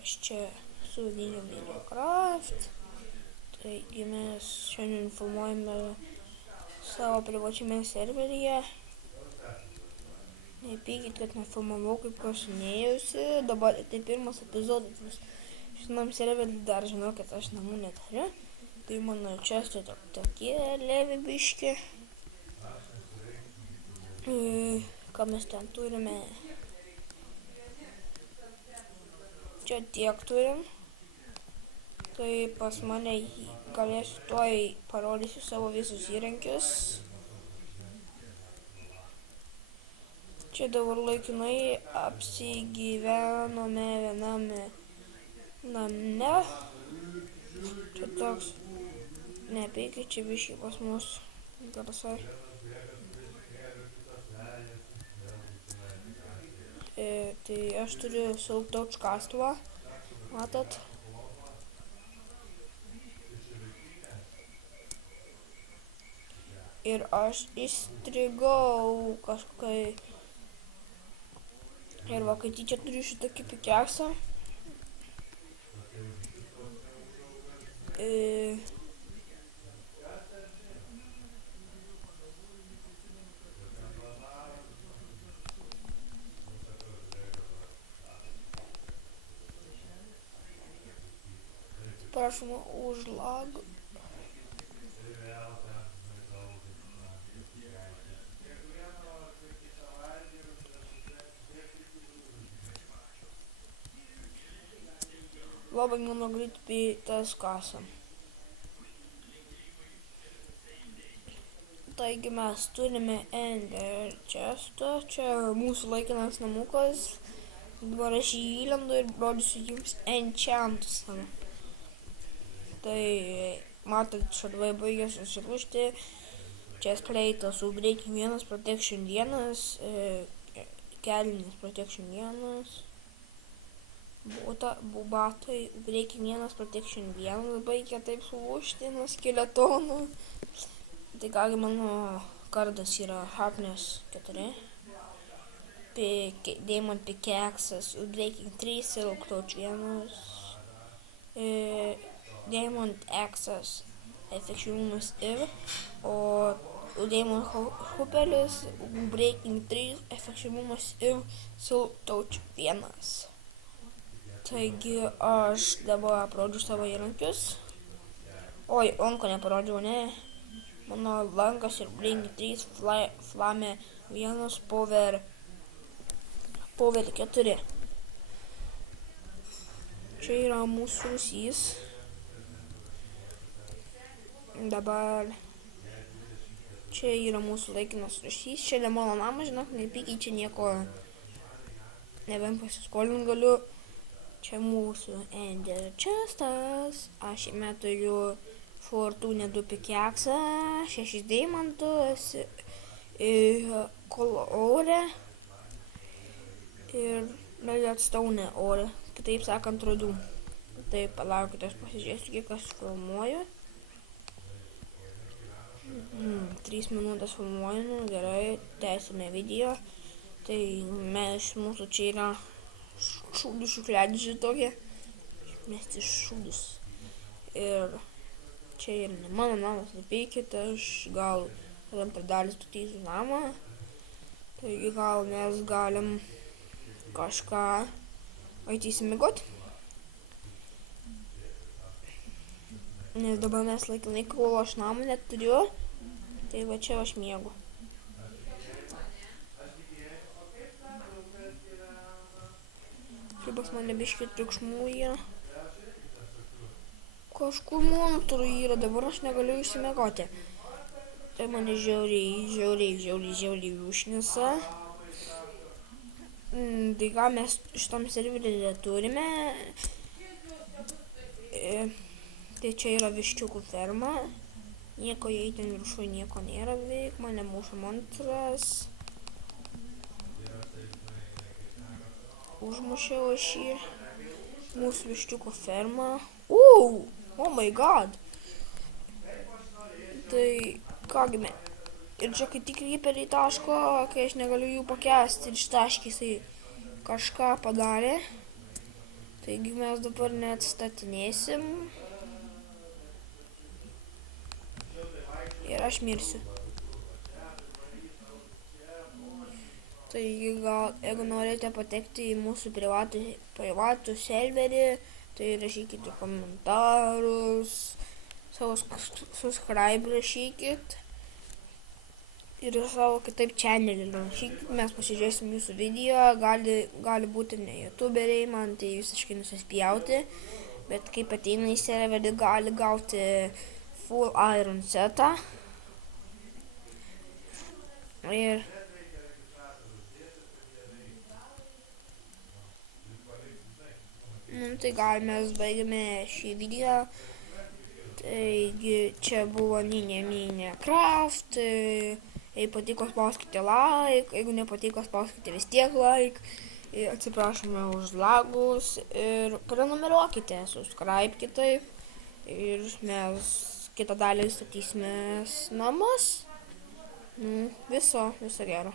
aš čia su Minecraft. Taigi mes šiandien filmuojame savo privačiame serveryje. Nepykit, kad nefilmavau, kaip prašinėjusi. Dabar tai pirmas epizodas. Šitam serverį dar žinau, kad aš namų neturiu. Tai mano čia tokie levi biški. Ką mes ten turime? Čia tiek turim. Tai pas mane galėsiu tuoj parodysiu savo visus įrankius. Čia dabar laikinai apsigyvenome viename name. Čia toks, nepykit, čia biški pas mus garsai. Tai aš turiu silptauč kastuvą, matot? Ir aš įstrigau kažkai. Ir va, kai tyčia turiu šitokį pikeksą. Prašoma už lag. Labai mano greit tas kasą. Taigi mes turime Ender chestą, čia mūsų laikinas namukas. Dabar aš jį įlendu ir rodysiu jums enchantus. Tai matot, šarvai baigė susilūžti. Chestplate'as su breaking 1, protection 1, kelnis protection 1. Batai breaking 1, protection 1 baigė taip sulūžti nuo skeletonų. Tai kągi mano kardas yra Harkness 4. Diamond pickaxes breaking 3, silktouch 1. Diamond axas efektyvumas ir, o Diamond hoopelis breaking 3, efektyvumas ir, silktouch 1. Taigi aš dabar parodžiu savo įrankius. Oi, lanko neparodžiau, ne. Mano lankas ir breaking 3, flame 1, power 4. Čia yra mūsų rūsys. Dabar čia yra mūsų laikinas rūsys. Čia ne mano namas, žinok, nepykit, čia nieko nebent pasiskolint galiu. Čia mūsų Ender chestas. Aš jame turiu Fortune 2 pikeksą, 6 deimantus, kol ore ir redstone ore, kitaip sakant rudų. Tai palaukite, aš pasižiūrėsiu, kiek aš filmuoju. 3 minutės filmuoju, gerai, tęsime video. Tai mūsų čia yra šūdų šiukliadėžė tokia. Mesti šūdus. Ir čia yra ne mano namas, nepykit, aš gal antrą dalį statysiu namą. Taigi gal mes galim kažką įsimiegot. Nes dabar mes laikinai, kol aš namą neturiu, tai va čia aš miegu. Čia pas mane biškį triukšmų yra. Kažkur monstrų yra, dabar aš negaliu išsimiegoti. Tai mane žiauriai užknisa. Tai ką mes šitam serveryje turime. Tai čia yra viščiukų ferma. Nieko jei ten viršui nieko nėra veik, mane muša monstras. Užmušiau aš jį. Mūsų viščiukų ferma. Oh my god. Tai kągi ir čia kai tik creeperiai taško, kai aš negaliu jų pakęsti ir ištaškys, tai kažką padarė. Taigi mes dabar neatstatinėsim. Ir aš mirsiu. Taigi gal, jeigu norite patekti į mūsų privatų serverį, tai rašykite komentarus, savo subscribe rašykit. Ir savo kitaip channelį rašykit, mes pasižiūrėsim jūsų video, gali būti ne youtuberiai, man tai visiškai nusispjauti, bet kaip ateina į serverį, gali gauti full iron setą. Ir tai gal mes baigėme šį video. Taigi čia buvo Ninja Craft. Jei patiko, spauskite like, jeigu nepatiko, spauskite vis tiek like. Atsiprašome už lagus ir prenumeruokite, subscribe kitaip. Ir mes kitą dalį statysime namus. Viso gero.